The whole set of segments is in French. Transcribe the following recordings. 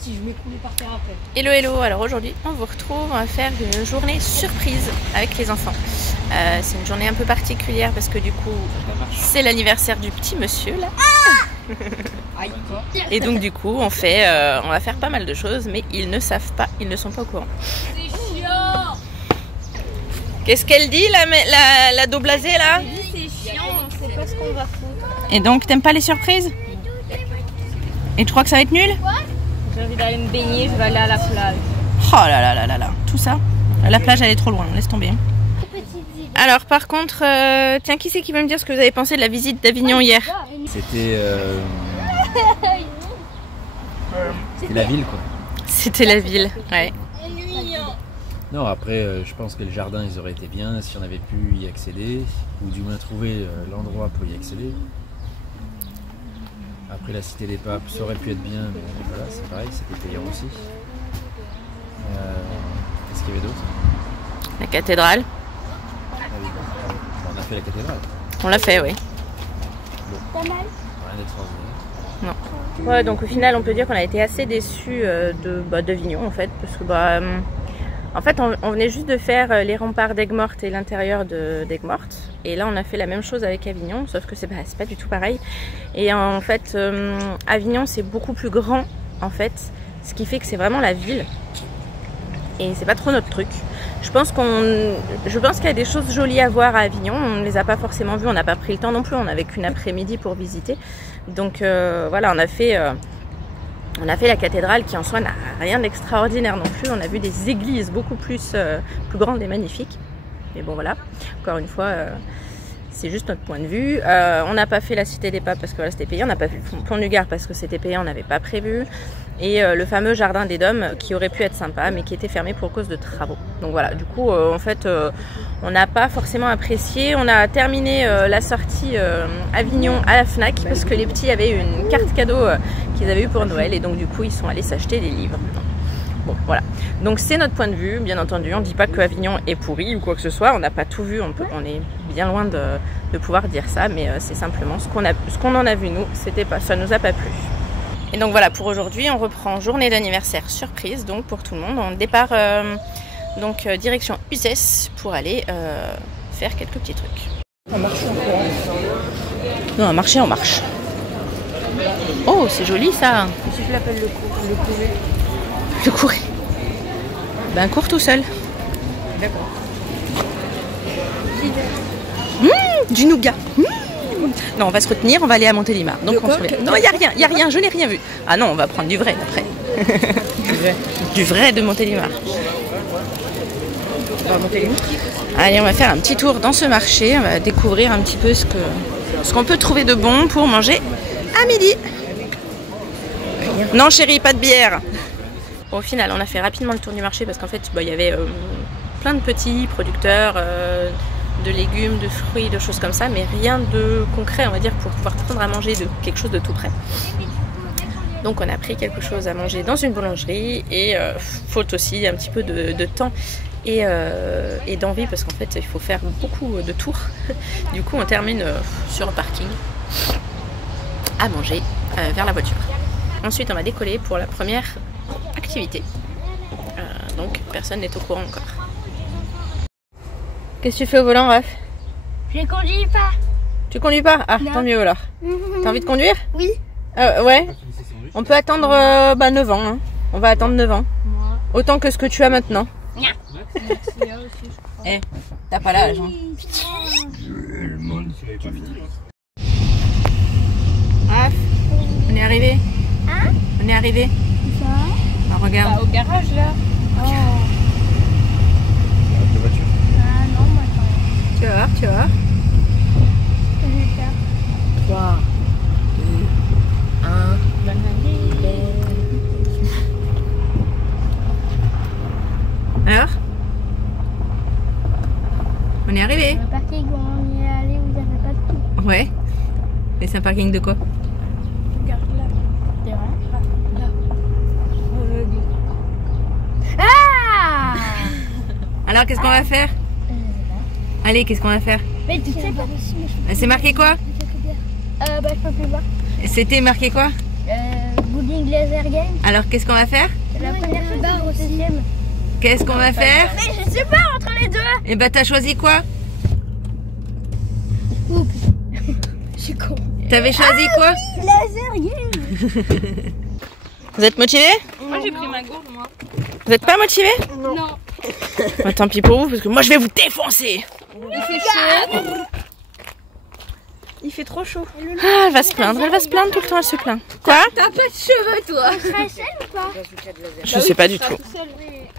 si je m'écoulais par terre après. Hello hello, alors aujourd'hui on vous retrouve, on va faire une journée surprise avec les enfants. C'est une journée un peu particulière parce que du coup c'est l'anniversaire du petit monsieur là. Et donc du coup on va faire pas mal de choses mais ils ne savent pas, ils ne sont pas au courant. C'est chiant. Qu'est-ce qu'elle dit la dos blasée là? C'est chiant, on sait pas ce qu'on va foutre. Et donc t'aimes pas les surprises? Et tu crois que ça va être nul? J'ai envie d'aller me baigner, je vais aller à la plage. Oh là là là là là, tout ça. La plage elle est trop loin, laisse tomber. Alors par contre, tiens, qui c'est qui va me dire ce que vous avez pensé de la visite d'Avignon hier? C'était la ville quoi. C'était la ville, ouais. Non, après je pense que les jardins ils auraient été bien si on avait pu y accéder, ou du moins trouver l'endroit pour y accéder. Après la cité des papes, ça aurait pu être bien, mais voilà, c'est pareil, c'était payant aussi. Qu'est-ce qu'il y avait d'autre? La cathédrale. Ah oui, on a fait la cathédrale. On l'a fait, oui. Bon. Rien d'extraordinaire. Non. Ouais, donc au final, on peut dire qu'on a été assez déçus d'Avignon en fait, parce que en fait, on venait juste de faire les remparts d'Aigues-Mortes et l'intérieur d'Aigues-Mortes. Et là, on a fait la même chose avec Avignon, sauf que c'est pas du tout pareil. Et en fait, Avignon, c'est beaucoup plus grand, en fait, ce qui fait que c'est vraiment la ville. Et c'est pas trop notre truc. Je pense qu'il y a des choses jolies à voir à Avignon. On ne les a pas forcément vues, on n'a pas pris le temps non plus. On n'avait qu'une après-midi pour visiter. Donc voilà, on a fait la cathédrale qui en soi n'a rien d'extraordinaire non plus. On a vu des églises beaucoup plus grandes et magnifiques. Mais bon voilà, encore une fois, c'est juste notre point de vue. On n'a pas fait la cité des papes parce que voilà, c'était payé. On n'a pas fait le pont du Gard parce que c'était payé, on n'avait pas prévu. Et le fameux jardin des Dômes qui aurait pu être sympa mais qui était fermé pour cause de travaux. Donc voilà, du coup en fait on n'a pas forcément apprécié. On a terminé la sortie Avignon à la Fnac parce que les petits avaient une carte cadeau qu'ils avaient eu pour Noël et donc du coup ils sont allés s'acheter des livres. Bon voilà, donc c'est notre point de vue, bien entendu, on ne dit pas que Avignon est pourri ou quoi que ce soit, on n'a pas tout vu, on est bien loin de pouvoir dire ça, mais c'est simplement ce qu'on en a vu nous, ça nous a pas plu. Et donc voilà, pour aujourd'hui, on reprend journée d'anniversaire surprise, donc pour tout le monde, on départ direction Uzès pour aller faire quelques petits trucs. On marche en courant. Non, on marche en marche. Oh, c'est joli ça. Qu'est-ce que tu l'appelles le courrier? Le courrier. Ben cours tout seul. D'accord. Du nougat. Non, on va se retenir, on va aller à Montélimar. Donc on se relève. Non, il y a rien, je n'ai rien vu. Ah non, on va prendre du vrai après. Du vrai de Montélimar. Allez, on va faire un petit tour dans ce marché, on va découvrir un petit peu ce qu'on peut trouver de bon pour manger à midi. Non chérie, pas de bière. Bon, au final, on a fait rapidement le tour du marché parce qu'en fait, il y avait plein de petits producteurs de légumes, de fruits, de choses comme ça, mais rien de concret, on va dire, pour pouvoir prendre à manger de quelque chose de tout près. Donc on a pris quelque chose à manger dans une boulangerie et faute aussi un petit peu de temps et d'envie parce qu'en fait il faut faire beaucoup de tours. Du coup on termine sur un parking à manger vers la voiture. Ensuite on va décoller pour la première activité. Donc personne n'est au courant encore. Qu'est-ce que tu fais au volant, Raph? Je conduis pas. Tu conduis pas? Ah, non. Tant mieux alors. T'as envie de conduire? Oui. Ouais. On peut attendre 9 ans. Hein. On va attendre 9 ans. Autant que ce que tu as maintenant. Eh, t'as pas l'âge. Hein. Raph, on est arrivé. Hein? On est arrivé. Ça? Ah, regarde. Au garage là. Oh. La voiture. Ah non, moi quand même. Tu vas voir, tu vas voir. Je vais faire. 3, 2, 1. Alors? On est arrivé. Le parking où on y est allé, où il n'y avait pas de tout. Ouais. Mais c'est un parking de quoi? Regarde là. C'est vrai? Là. Ah! Alors, qu'est-ce qu'on va faire? Allez, qu'est-ce qu'on va faire? Mais tu sais pas. C'est marqué quoi? Je peux plus voir. C'était marqué quoi? Good Link Laser Game. Alors qu'est-ce qu'on va faire? La première barre au 6ème. Qu'est-ce qu'on va faire? Mais je sais pas entre les deux. Et bah t'as choisi quoi? Oh putain. Je suis con. T'avais choisi quoi? Laser Game. Vous êtes motivés? Moi j'ai pris ma gourde, moi. Vous êtes pas motivés? Non. Bah, tant pis pour vous parce que moi je vais vous défoncer. Il fait chaud. Il fait trop chaud. Ah, elle va se plaindre tout le temps, elle se plaint. Quoi? T'as pas de cheveux, toi. Très seul ou pas? Je sais pas du tout.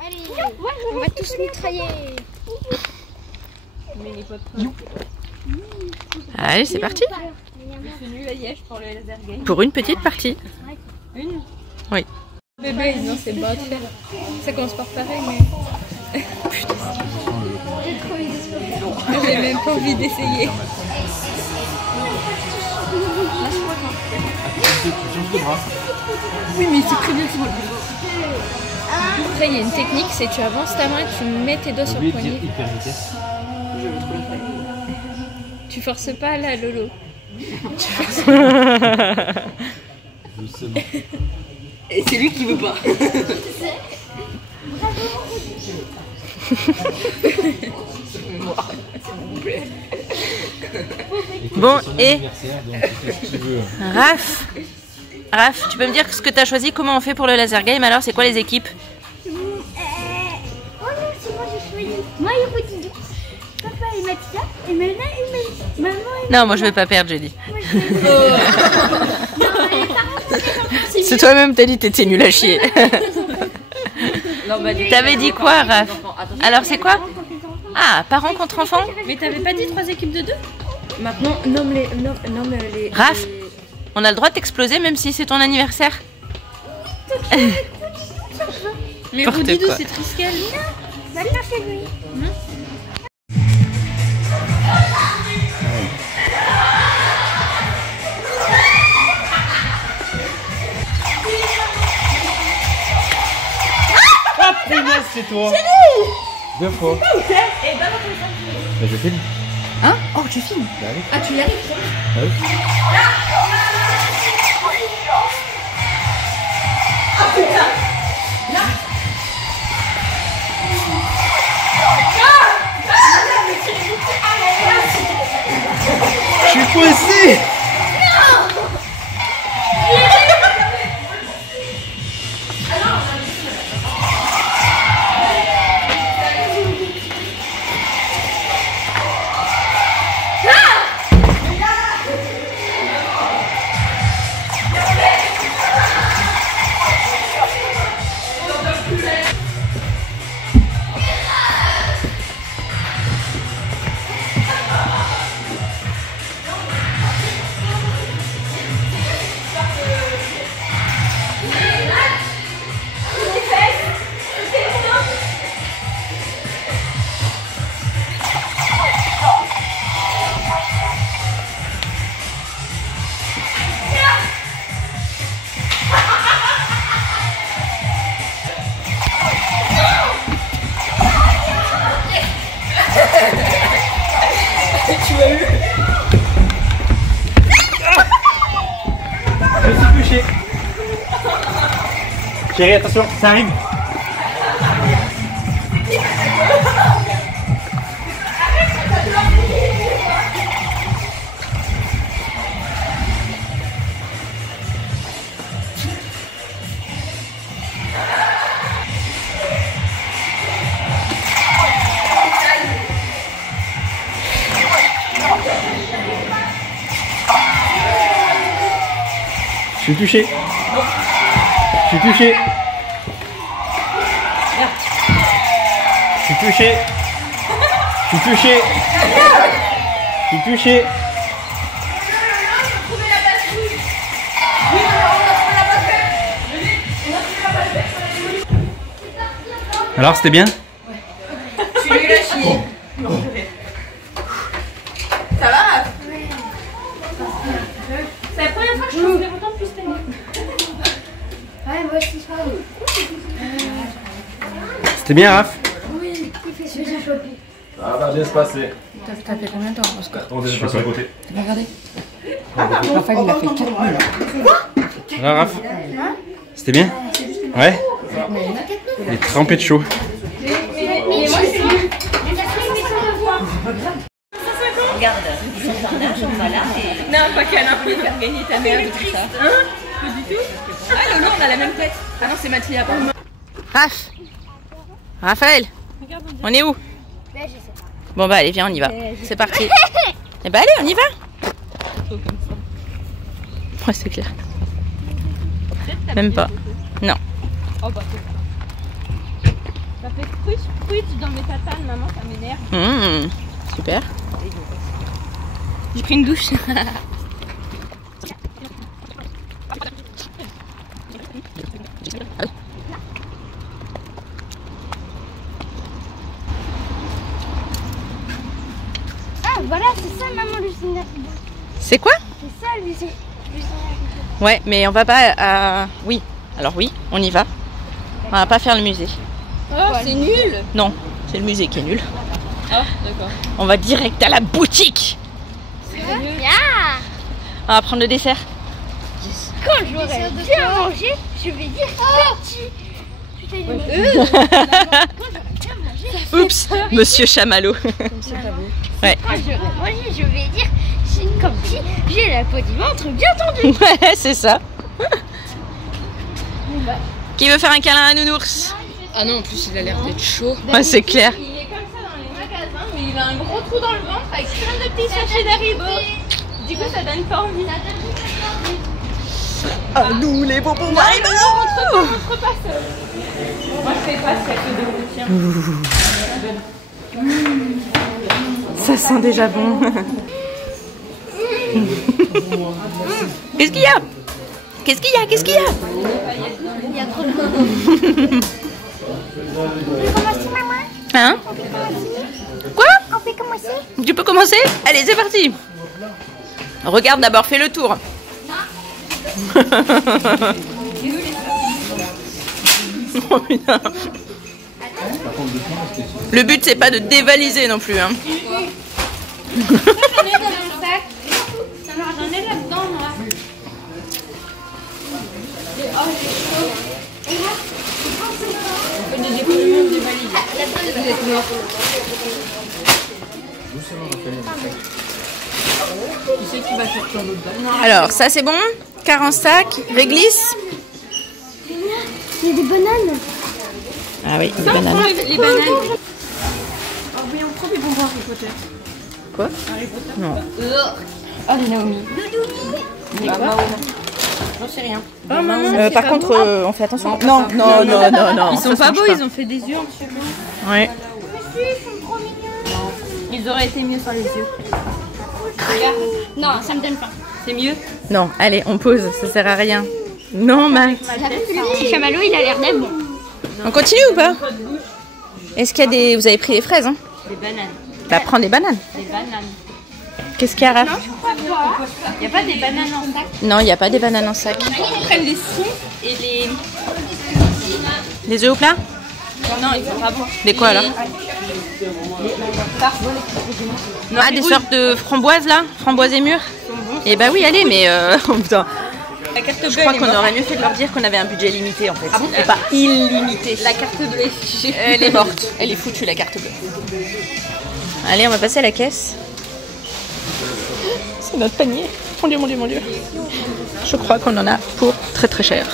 Allez, on va tous mitrailler. Mais il est pas trop. Allez, c'est parti. C'est nul à Liège pour le laser game. Pour une petite partie. Une? Oui. Bébé, non, c'est bas de fer. Ça commence par pareil, mais. J'ai même pas envie d'essayer. Oui, mais c'est très bien, c'est bon. Après, il y a une technique, c'est tu avances ta main et tu mets tes doigts sur le poignet. Tu forces pas là, Lolo. Et c'est lui qui veut pas. Bon, et Raph, tu peux me dire ce que tu as choisi? Comment on fait pour le laser game? Alors, c'est quoi les équipes? Oh non, c'est moi j'ai choisi. Moi et Rodino. Papa et Mathia. Et Mena et maman et Non, moi je vais pas perdre, j'ai dit. moi je choisis. Non, les parents, C'est toi-même, t'as dit t'étais nul à chier. T'avais dit quoi, Raph? Alors, c'est quoi? Ah, parents contre enfants? Mais t'avais pas dit 3 équipes de 2? Maintenant, nomme les. Raph, on a le droit de t'exploser même si c'est ton anniversaire. Mais N'importe Rodidou, quoi. c'est Triskel. maintenant c'est lui. Ah punaise, c'est toi. Deux fois. Mais je filme. Hein? Oh, tu filmes? Bah, allez. Ah, tu y arrives? Ah oui. Je suis coincé. Tu m'as eu. Je suis touché. Chérie, attention, ça arrive. Je suis touché. Je suis touché. Je suis touché. Je suis touché. Je suis touché. Alors, c'était bien? Je suis nul à chier. Ça va? C'est la première fois que je trouve autant plus tellement. Ouais, moi aussi ça. C'était bien, Raph? Oui, il fait super chaud. Ça va bien se passer. T'as fait combien de temps, Oscar? On est passé à côté. T'as pas regardé? Raphaël, il a fait 4 000. Alors, Raph? C'était bien? Ouais? Il est trempé de chaud. Regarde, son jardin, j'en va là et... Non, pas qu'elle a envie de faire gagner ta mère et tout ça. Hein? Pas du tout. Ah, Lolo, on a la même tête. Ah non, c'est Mathilda, pardon. Raphaël, on est où? Bon bah allez, viens, on y va. C'est parti. Eh bah allez, on y va. Ouais, c'est clair. Même pas. Non. Oh bah ça fait fruit dans mes tatanes, maman, ça m'énerve. Super. J'ai pris une douche. Ah voilà, c'est ça maman l'usine d'Haribo. C'est quoi? C'est ça l'usine d'Haribo. Ouais, mais on va pas à... Oui, alors oui, on y va. On va pas faire le musée. Oh, c'est nul. Non, c'est le musée qui est nul. Ah, d'accord. On va direct à la boutique. On va prendre le dessert. Quand j'aurai bien mangé, je vais dire petit. Oups, monsieur Chamallow. Ouais. Quand j'aurai mangé, je vais dire comme si j'ai la peau du ventre bien tendue. Ouais, c'est ça. Qui veut faire un câlin à Nounours? Ah non, en plus il a l'air d'être chaud. Ouais, c'est clair. Il est comme ça dans les magasins, mais il a un gros trou dans le ventre avec plein de petits sachets d'Haribo. Du coup, ça donne pas envie. À nous les bonbons Haribo. Montre pas ça. Moi, je fais pas ce qu'elle fait de Ça sent déjà bon. Qu'est-ce qu'il y a? Qu'est-ce qu'il y a? Qu'est-ce qu'il y a? Il y a trop de Hein? Quoi? On peut commencer? Tu peux commencer? Allez, c'est parti. Regarde d'abord, fais le tour. Oh, putain. Le but c'est pas de dévaliser non plus. Hein. J'en ai là-dedans, moi. Alors, ça c'est bon. 40 sacs, réglisse. Il y a des bananes. Ah oui, des bananes. Les bananes. Oh oui, on prend des bonbons Harry Potter. Quoi? Non. Oh, les Naomi. J'en sais rien. Par contre, on fait attention. Non. Ils sont pas beaux, ils ont fait des yeux en dessus. Ouais. Ils auraient été mieux sans les yeux. Regarde. Non, ça me donne pas. C'est mieux. Non, allez, on pose, ça sert à rien. Non, Max. Si Chamallow, il a l'air d'être bon. On continue ou pas? Est-ce qu'il y a des... Vous avez pris les fraises, hein? Des bananes. Bah, prends des bananes. Des bananes. Qu'est-ce qu'il y a, Raph? Il n'y a pas des bananes en sac. Non, il n'y a pas des bananes en sac. Ils prennent les sons et les... Les œufs au plat? Non, ils sont pas bons. Des quoi, alors? Ah, des sortes de framboises, là? Framboises et mûres? Eh bah oui, allez, mais... oh, putain. La carte bleue, Je crois qu'on aurait mieux fait de leur dire qu'on avait un budget limité, en fait. Ah bon? Et pas illimité. La carte bleue est fichue. Elle est morte. Elle est foutue, la carte bleue. Allez, on va passer à la caisse. C'est notre panier. Mon Dieu, mon Dieu, mon Dieu. Je crois qu'on en a pour très très cher.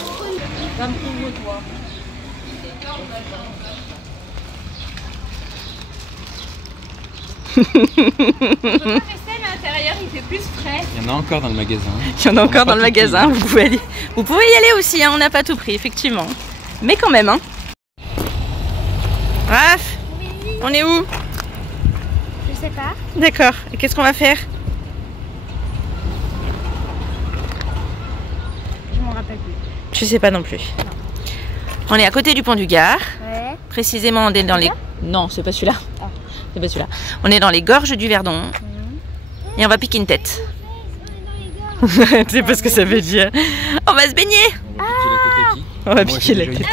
L'intérieur, il fait plus frais. Il y en a encore dans le magasin. Il y en a encore dans le magasin. Vous pouvez y aller aussi, hein. On n'a pas tout pris, effectivement. Mais quand même, hein. Raph, on est où? Je sais pas. D'accord. Et qu'est-ce qu'on va faire? Je m'en rappelle plus. Je sais pas non plus. On est à côté du pont du Gard. Ouais. Précisément, on est dans les... Non, c'est pas celui-là. C'est pas celui-là. On est dans les gorges du Verdon. Et on va piquer une tête. Tu sais pas ce que ça veut dire. On va se baigner. On va piquer la tête.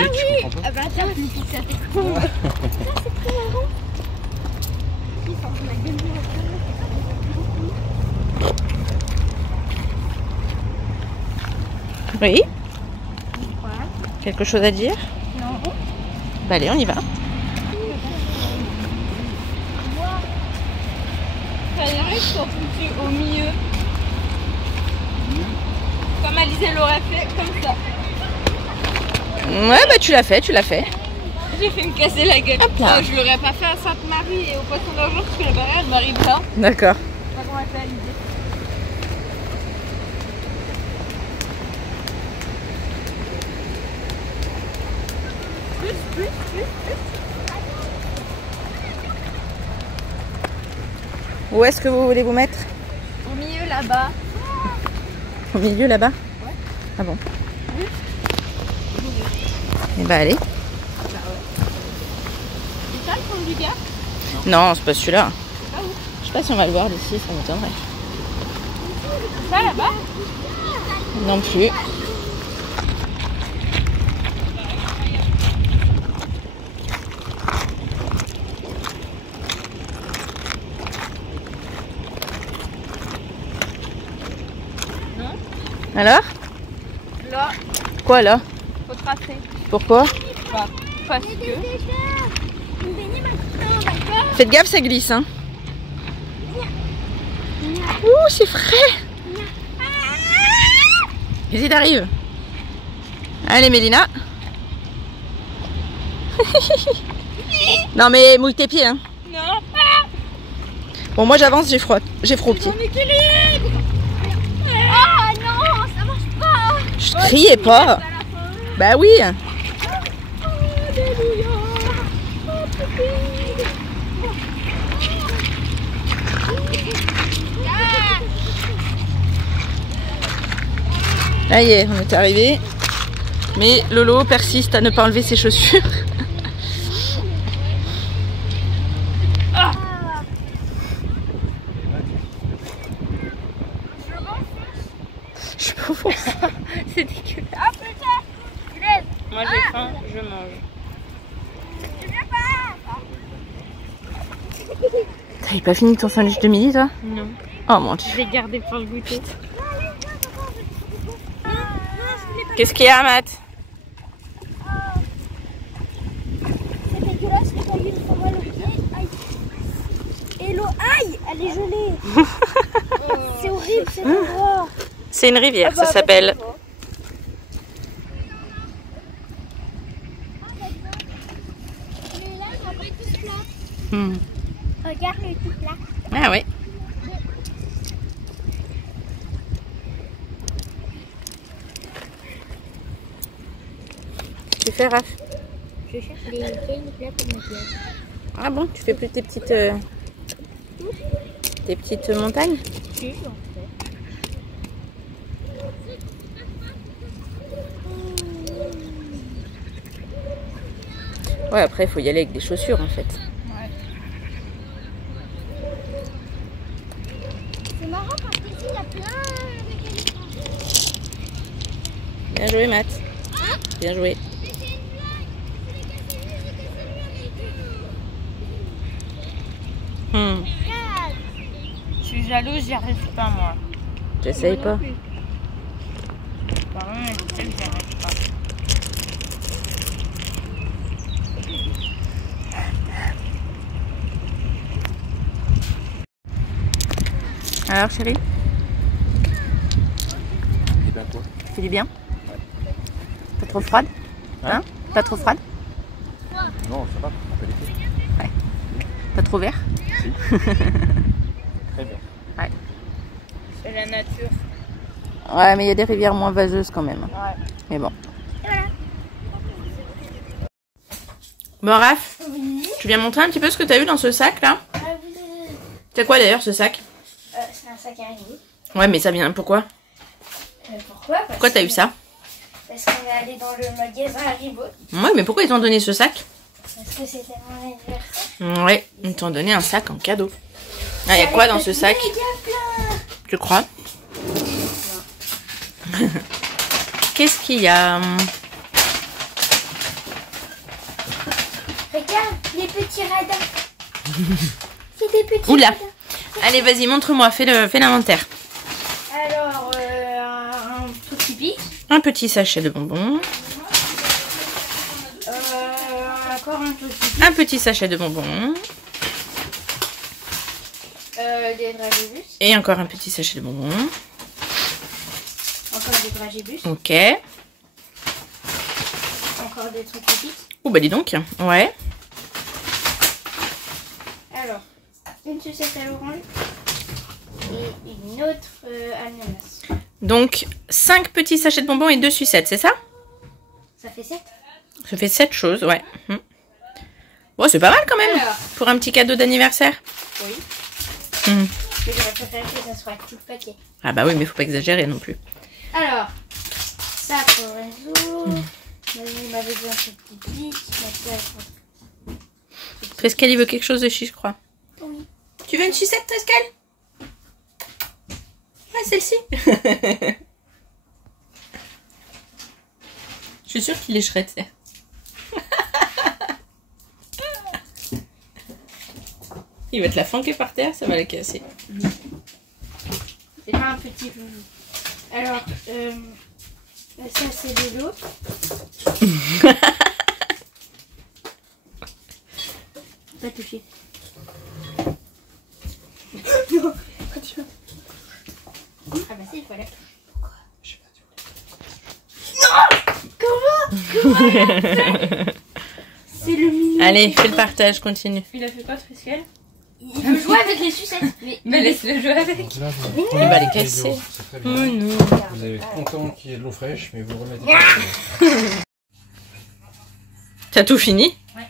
Ah bah attends, je pique ça. Oui. Quelque chose à dire? Non. Bah allez, on y va. Ça arrive sur foutu au milieu. Comme Alizé l'aurait fait, comme ça. Ouais, bah tu l'as fait, tu l'as fait. J'ai fait me casser la gueule. Hop là. Je l'aurais pas fait à Sainte-Marie et au Poisson d'Argent parce que la barrière elle m'arrive là. D'accord. Pas comment elle fait Alizé. Où est-ce que vous voulez vous mettre? Au milieu là-bas. Au milieu là-bas? Ouais. Ah bon? Oui. Et bah allez. C'est ça le fond du gars? Non, c'est pas celui-là. Ah où? Je sais pas si on va le voir d'ici, ça m'étonnerait. C'est ça là-bas? Non plus. Alors? Là, Quoi là? faut tracer. Pourquoi? Bah, parce que. Faites gaffe, ça glisse, hein. Ouh, c'est frais. Vas-y, t'arrives. Allez, Mélina. Non, mais mouille tes pieds, hein. Non. Bon, moi j'avance, j'ai froid aux pieds. Mon équilibre. Ah non, ça marche pas. Je criais pas. Bah oui. Ça y est, on est arrivé. Mais Lolo persiste à ne pas enlever ses chaussures. Je m'enfonce. C'est dégueulasse. Ah putain. Moi j'ai faim, je mange. T'avais pas fini ton sandwich de midi, toi? Non. Oh mon dieu. Je vais garder pour le goûter. Qu'est-ce qu'il y a, Matt? C'est dégueulasse, j'ai pas vu une fois le pied. Aïe. Et l'eau, aïe, elle est gelée. C'est horrible, c'est horreur. C'est une rivière, Ah bah, ça s'appelle. Regarde le tout plat. Ah oui. Tu fais, Raph? Je cherche des vieilles plats pour ma pièce. Ah bon, tu fais plus tes petites montagnes? Si, j'en fais. Ouais, après il faut y aller avec des chaussures en fait. C'est marrant parce qu'ici il y a plein de qualités. Bien joué, Matt. Bien joué. Je suis jalouse, j'y arrive pas moi. J'essaye pas. Pardon, mais je sais que j'y arrive pas. Alors, chérie, Et ben quoi? tu dis bien? Pas trop froide? Hein? Pas trop froide? Non, ça va, on peut l'été. Pas trop vert? Si. Très bien. Ouais. C'est la nature. Ouais, mais il y a des rivières moins vaseuses quand même. Ouais. Mais bon. Bon, Raph, tu viens montrer un petit peu ce que t'as eu dans ce sac là? C'est quoi d'ailleurs ce sac? C'est un sac à riz. Ouais, mais ça vient pourquoi? Pourquoi? Pourquoi t'as eu ça? Parce qu'on est allé dans le magasin Haribo. Ouais, mais pourquoi ils t'ont donné ce sac? Parce que c'était mon anniversaire. Ouais, ils t'ont donné un sac en cadeau. Ah, y a quoi dans ce sac? Tu crois? Qu'est-ce qu'il y a? Regarde, les petits radins. C'est des petits Oula. radins. Allez, vas-y, montre-moi, fais l'inventaire. Alors, un petit pic. Un petit sachet de bonbons. Encore un truc. Un petit sachet de bonbons. Des dragibus. Et encore un petit sachet de bonbons. Encore des dragibus. Ok. Encore des trucs petites. Oh bah dis donc. Ouais. Alors, une sucette à l'orange et une autre ananas. Donc 5 petits sachets de bonbons et 2 sucettes, c'est ça? Ça fait 7. Ça fait 7 choses, ouais. Bon, c'est pas mal quand même. Alors. Pour un petit cadeau d'anniversaire. Oui. Hmm. Mais j'aurais préféré que ça soit tout le paquet. Ah bah oui, mais faut pas exagérer non plus. Alors, ça pour le réseau. Il m'avait dit un peu petit. Trescal, il veut quelque chose de chi, je crois. Oui. Tu veux une sucette, Trescal? Ah, celle-ci. Je suis sûre qu'il lécherait, tu sais. Il va te la flanquer par terre, ça va la casser. C'est pas un petit joujou. Alors, ça c'est de l'eau. Pas toucher. Non, continue. Ah bah si, il faut la toucher. Pourquoi? Non. Comment? C'est le mini. Allez, fais le partage, continue. Il a fait quoi, Trescal? Il veut jouer avec les sucettes. Mais laisse-le jouer avec. Donc là, Il va les casser. C'est très Oh bien. non. Vous allez être content qu'il y ait de l'eau fraîche, mais vous remettez pas. T'as tout fini? Ouais.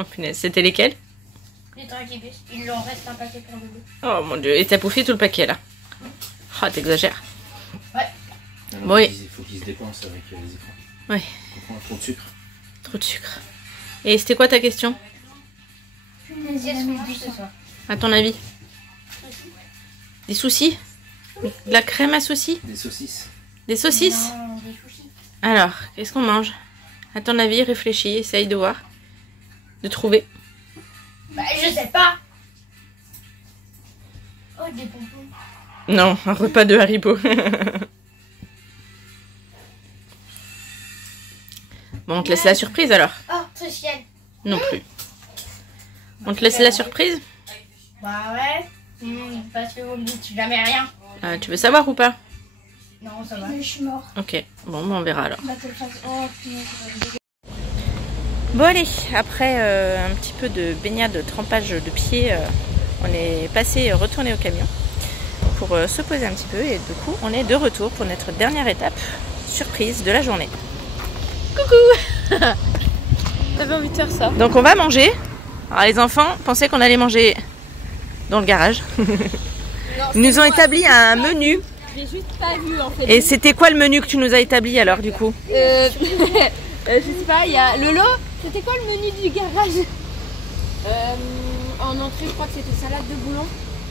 Oh punaise, c'était lesquels? Les dragibus. Il en reste un paquet pour le Oh mon dieu, et t'as bouffé tout le paquet là. Ah, t'exagères. Alors, Oui. Il faut qu'ils se dépensent avec les écrans. Ouais. On prend trop de sucre. Trop de sucre. Et c'était quoi ta question? Qu'est-ce qu'on mange ce soir? À ton avis? Des soucis? De la crème à soucis? Des saucisses. Des saucisses? Non, des sushis. Alors, qu'est-ce qu'on mange? À ton avis, réfléchis, essaye de voir. De trouver. Bah, je sais pas. Oh, des bonbons. Non, un repas de Haribo. Bon, on te laisse la surprise alors? Oh, Trescal. Non plus. On te laisse la surprise? Bah ouais. Parce que vous me dites jamais rien. Tu veux savoir ou pas? Non, ça va. Je suis mort. Ok, bon, on verra alors. Bah, que le fasse. Oh, punaise. Bon allez, après un petit peu de baignade, de trempage de pied, on est retourné au camion pour se poser un petit peu et du coup on est de retour pour notre dernière étape surprise de la journée. Coucou. T'avais envie de faire ça? Donc on va manger. Alors les enfants pensaient qu'on allait manger dans le garage. Ils nous ont établi un menu. J'ai juste pas vu en fait. Et c'était quoi le menu que tu nous as établi alors du coup? Je sais pas, il y a le lot. C'était quoi le menu du garage? En entrée, je crois que c'était salade de boulon.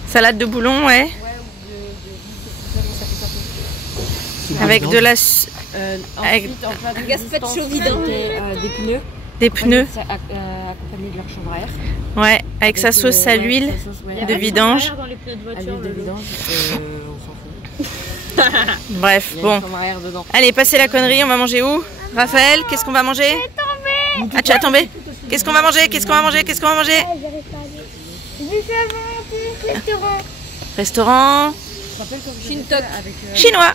Salade de boulon, ouais. Ouais, ou ça fait ça. Avec de la... Ensuite, en plat de résistance, c'était des pneus. des pneus. Accompagné de leur chambre à air. Ouais, avec sa sauce à l'huile de vidange. Dans les pneus de À voiture, l'huile de vidange, on s'en fout. Bref, Il y a bon. une chambre à air dedans. Allez, passez la connerie, on va manger où? Raphaël, qu'est-ce qu'on va manger? Ah, tu as tombé? Qu'est-ce qu'on va manger? Qu'est-ce qu'on va manger? Qu'est-ce qu'on va manger? Restaurant. Restaurant Shintok. chinois.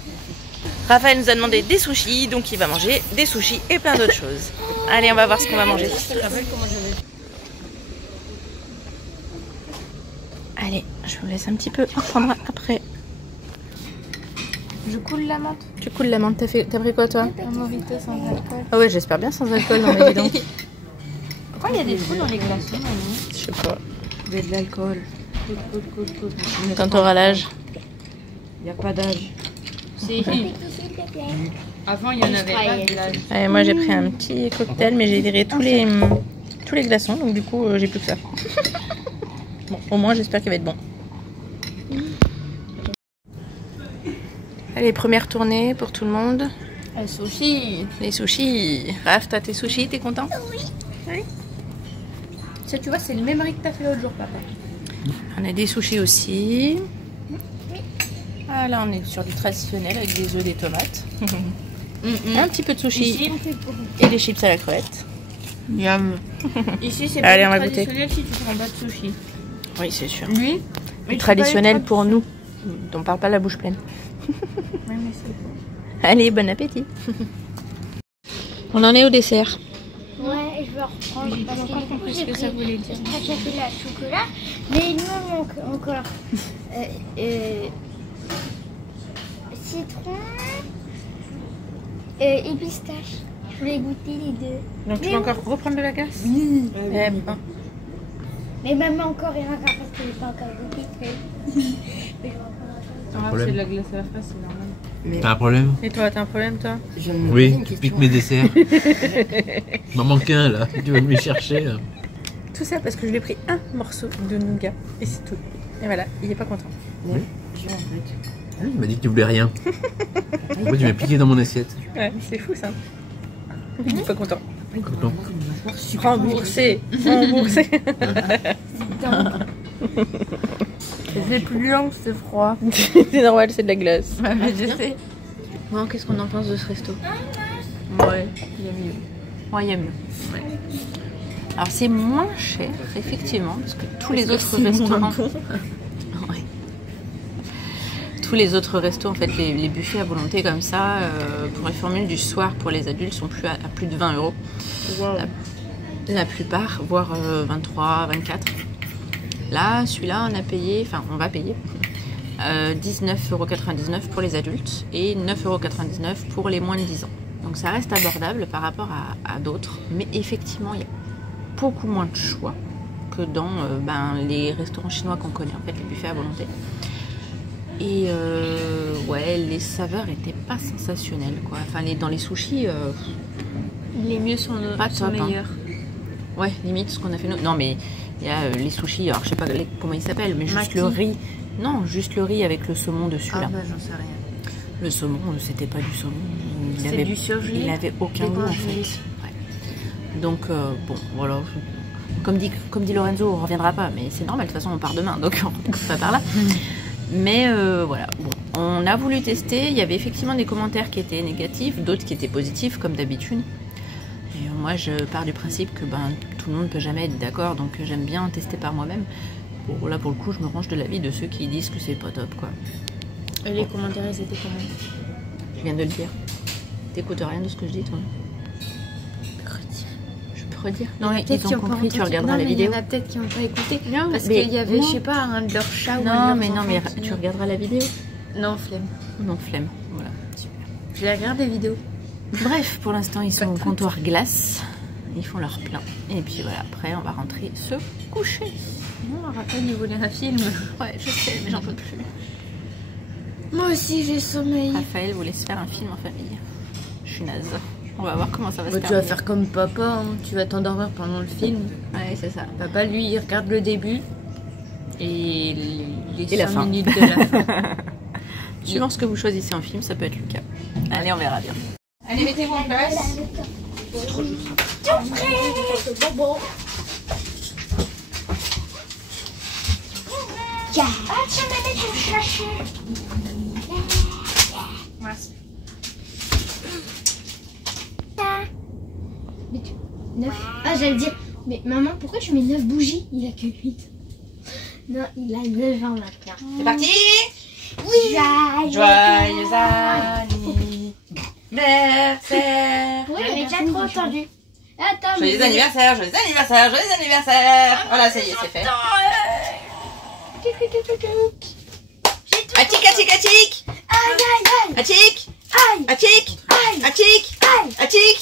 Raphaël nous a demandé des sushis, donc il va manger des sushis et plein d'autres choses. Allez, on va voir ce qu'on va manger. Allez, je vous laisse un petit peu reprendre après. Je coule la menthe. Tu coules la menthe, t'as pris quoi toi? Un mojito sans alcool. Ah ouais, j'espère bien sans alcool, non mais dis donc. Pourquoi il y a des trous dans les glaçons? Je sais pas. Il y a de l'alcool. Quand t'auras l'âge. Il n'y a pas d'âge. Si. Avant, il y en avait pas de l'âge. Allez, moi j'ai pris un petit cocktail, mais j'ai viré tous les glaçons, donc du coup j'ai plus que ça. Bon, au moins j'espère qu'il va être bon. Allez, première tournée pour tout le monde. Un sushi. Les sushis. Raph, t'as tes sushis, t'es content? Ça, tu vois, c'est le même riz que t'as fait l'autre jour, papa. On a des sushis aussi. Ah là, on est sur du traditionnel avec des œufs, des tomates. Un petit peu de sushi et des chips à la crevette. Yum. Ici, c'est Allez, pas on va goûter. traditionnel si tu prends pas de sushi. Oui, c'est sûr. Lui, Plus traditionnel pour nous. On parle pas la bouche pleine. Allez, bon appétit. On en est au dessert. Ouais, je vais reprendre. J'ai pas encore compris ce que ça voulait dire. Stracciatella chocolat, mais il me manque encore citron et pistache. Je voulais goûter les deux. Donc tu vas encore reprendre de la glace? Oui. Eh ben. Mais même encore et encore parce que je n'ai pas encore goûté. Mais je vais reprendre un peu. C'est de la glace à la face, c'est normal. T'as un problème? Et toi, t'as un problème toi? Je me Oui, pose une tu question. piques mes desserts. Il m'en manque un là, tu vas me les chercher. Là. Tout ça parce que je lui ai pris un morceau de nougat et c'est tout. Et voilà, il est pas content. Ouais, je veux un truc. Ah, il m'a dit que tu voulais rien. Pourquoi tu m'as piqué dans mon assiette? Ouais, c'est fou ça. Il est pas content. Content. Remboursé, remboursé. C'est plus long, c'est froid. C'est normal, c'est de la glace. Je sais. Bon, qu'est-ce qu'on en pense de ce resto? Ouais, Il y a mieux. ouais, il y a mieux. Ouais. Alors c'est moins cher, effectivement, parce que tous les autres restaurants. Ouais. Tous les autres restos, en fait, les buffets à volonté comme ça, pour les formules du soir pour les adultes, sont plus à plus de 20 €. La plupart, voire 23, 24. Là, celui-là, on a payé, enfin, on va payer 19,99 € pour les adultes et 9,99 € pour les moins de 10 ans. Donc ça reste abordable par rapport à d'autres, mais effectivement, il y a beaucoup moins de choix que dans les restaurants chinois qu'on connaît, en fait, les buffets à volonté. Et ouais, les saveurs étaient pas sensationnelles, quoi. Enfin, dans les sushis, Les mieux sont pas top, meilleurs. Ouais, limite ce qu'on a fait nous. Non, mais il y a les sushis, alors je sais pas comment ils s'appellent, mais juste Maki. le riz. Non, juste le riz avec le saumon dessus, Ah là. bah j'en sais rien. Le saumon, c'était pas du saumon. Il C'est avait, du surgelé. il avait aucun goût, en Décongelé. fait. Ouais. Donc, bon, voilà. Comme dit Lorenzo, on reviendra pas, mais c'est normal, de toute façon, on part demain, donc on ne pas par là. Mais voilà, bon, on a voulu tester. Il y avait effectivement des commentaires qui étaient négatifs, d'autres qui étaient positifs, comme d'habitude. Et moi, je pars du principe que tout le monde ne peut jamais être d'accord, donc j'aime bien tester par moi-même. Bon, là, pour le coup, je me range de l'avis de ceux qui disent que c'est pas top, quoi. Et les commentaires, ils étaient comment? Je viens de le dire. T'écoutes rien de ce que je dis, toi? Je peux redire? Non, mais ils ont compris, tu regarderas la vidéo. Il y en a peut-être qui n'ont pas écouté. Non, Parce mais qu'il y avait, non. je sais pas, un de leurs chats ou un de Non, leurs mais non, mais enfants qui- tu regarderas la vidéo. Non, flemme. Non, flemme. Voilà, super. Je les regarde des vidéos. Bref, pour l'instant, ils sont au comptoir glace. Ils font leur plein. Et puis voilà, après, on va rentrer se coucher. Non, rappelle, ils voulaient un film. Ouais, je sais, mais j'en peux plus. Moi aussi, j'ai sommeil. Raphaël voulait se faire un film en famille. Je suis naze. On va voir comment ça va se Bah, faire. tu vas faire comme papa, hein. Tu vas t'endormir pendant le film. Ouais, c'est ça. Papa, lui, il regarde le début et les Et la 5 fin. minutes de la fin. Suivant ce que vous choisissez en film, ça peut être le cas. Allez, on verra bien. Allez, mettez-vous en place. Tiens, tu me mets tout chercher. Ah, j'allais dire, mais maman, pourquoi tu mets 9 bougies? Il a que 8. Non, il a 9 ans maintenant. C'est parti! Oui! Joyeux anniversaire! Oui, j'ai déjà trop entendu. Attends, Joyeux anniversaire, joyeux anniversaire, joyeux anniversaire! Voilà, ça y est, c'est fait. Atik, atik, atik! Aïe, aïe, aïe! Atik! Aïe! Atik! Aïe! Atik! Aïe! Atik!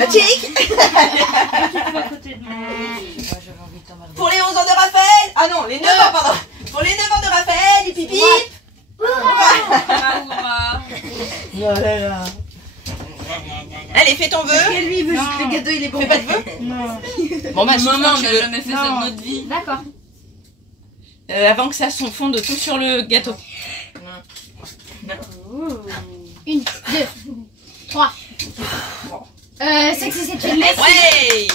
Atik! Pour les 11 ans de Raphaël! Ah non, les 9 ans, pardon! Pour les 9 ans de Raphaël, hip hip hip! Allez, fais ton vœu! Lui, il veut juste le gâteau, il est bon. Fais pas de vœu? Non. Bon, bah, Maman, on tu n'a veux. jamais fait ça de notre vie. D'accord. Avant que ça se fonde tout sur le gâteau. 1, 2, 3. 5, 6, 7, 8, 9. Ouais!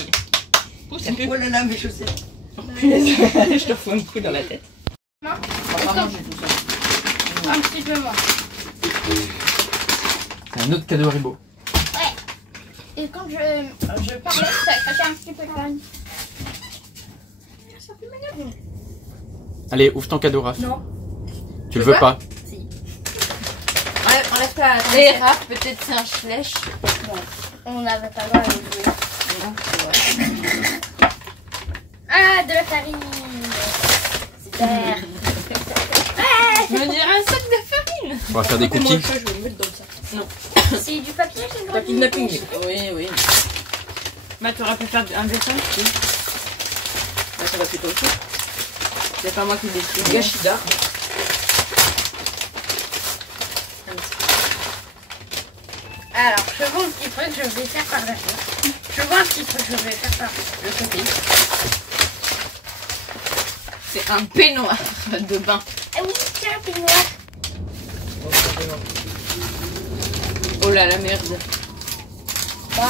Ouh, ça pue. Oh là là, mes chaussettes. Je te fous un coup dans la tête. Non. On va pas manger tout ça. Un petit peu moins. C'est un autre cadeau Haribo. Et quand je parlais, ça craquait un petit peu de farine. Allez, ouvre ton cadeau, Raph. Non. Tu le veux pas? Enlève pas la Et Raph, peut-être c'est un flèche. On n'avait pas le droit de jouer. Ah, de la farine. Super. Je me dirais un sac de farine. On va faire des cookies. Je vais le mettre dans le sac. C'est du papier qui est Pas kidnapping. Oui. Bah, tu aurais pu faire un dessin. Si. Là, ça va plutôt le faire. C'est pas moi qui décide. Gâchis d'art. Alors, je vois un petit truc, je vais faire par là. Je vois un petit truc, je vais faire par le côté. C'est un peignoir de bain. Ah oui, tiens, un peignoir. Oh là la merde. Moi,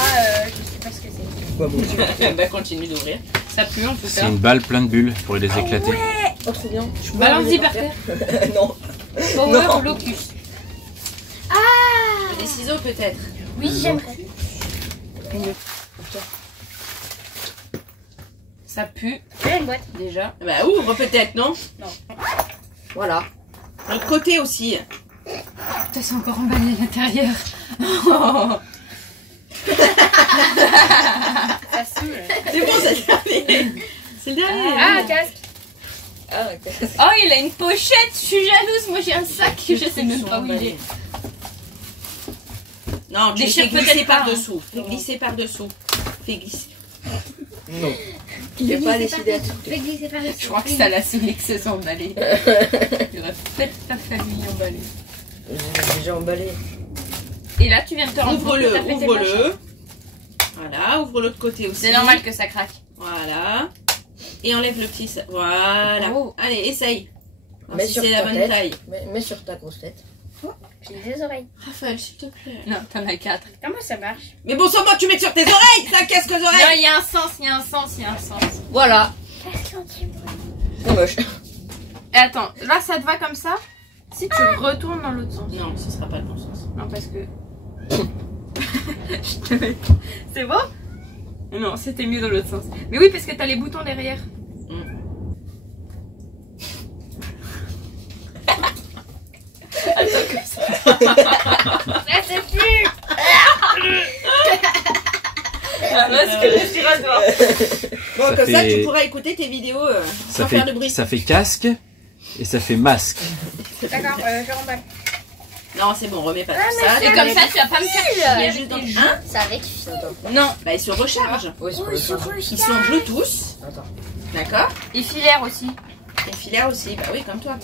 je sais pas ce que c'est. Bah, bon, Bah continue d'ouvrir. Ça pue en tout C'est cas. une balle pleine de bulles pour les éclater. oh, trop bien. Je peux Balance-y pas par terre. Non. Power Non. Locus. Ah Des ciseaux peut-être. oui, j'aimerais. Ça pue J'ai une boîte. déjà. Bah ouvre peut-être, non? Voilà. L'autre côté aussi. Putain, c'est encore emballé à l'intérieur. Ça saoule. C'est bon, c'est le dernier. C'est le dernier. Ah, casque. Ah, ok. Oh, il a une pochette. Je suis jalouse. Moi, j'ai un sac. Je sais même pas où il est. Non, tu Déchire fais glisser peut-être pas, par-dessous. Fais glisser par-dessous. Fais glisser. Non. Il n'y a pas décidé à tout. Fais glisser par dessus. Je crois que ça l'a saoulé que ce soit emballé. Il aurait peut-être pas fallu y emballer. J'ai déjà emballé. Et là, tu viens de te rendre compte que Ouvre-le, t'as fait tes machins. ouvre-le. Voilà, ouvre l'autre côté aussi. C'est normal que ça craque. Voilà. Et enlève le petit. Voilà. Oh. Allez, essaye. Voir Mets si sur c'est ta la bonne tête. taille. Mets sur ta grosse tête. J'ai des oreilles. Raphaël, s'il te plaît. Non, t'en as 4. Comment ça marche? Mais bon sang, moi, tu mets sur tes oreilles. Ça casse aux Non, oreilles. il y a un sens, il y a un sens, il y a un sens. Voilà. 4 centimes. C'est moche. Et attends, là, ça te va comme ça? Si tu retournes dans l'autre sens. Non, ce sera pas le bon sens. Non, parce que... Je te mets- C'est bon? Non, c'était mieux dans l'autre sens. Mais oui, parce que t'as les boutons derrière. Ah, c'est plus. Masque respiratoire. Bon, Ça comme ça, fait- tu pourras écouter tes vidéos Ça sans faire de fait, bruit. ça fait casque et ça fait masque. D'accord, je remballe. Non, c'est bon, remets pas Ah, tout mais ça. c'est Et comme ça, tu vas pas me faire chier. Juste dans- avec tes Hein? C'est avec fil. Non, bah ils se rechargent. Oui, c'est Oh, pas il se ça. Ils sont Bluetooth. Attends. D'accord. Et filaire aussi. Et filaire aussi. Bah oui, comme toi.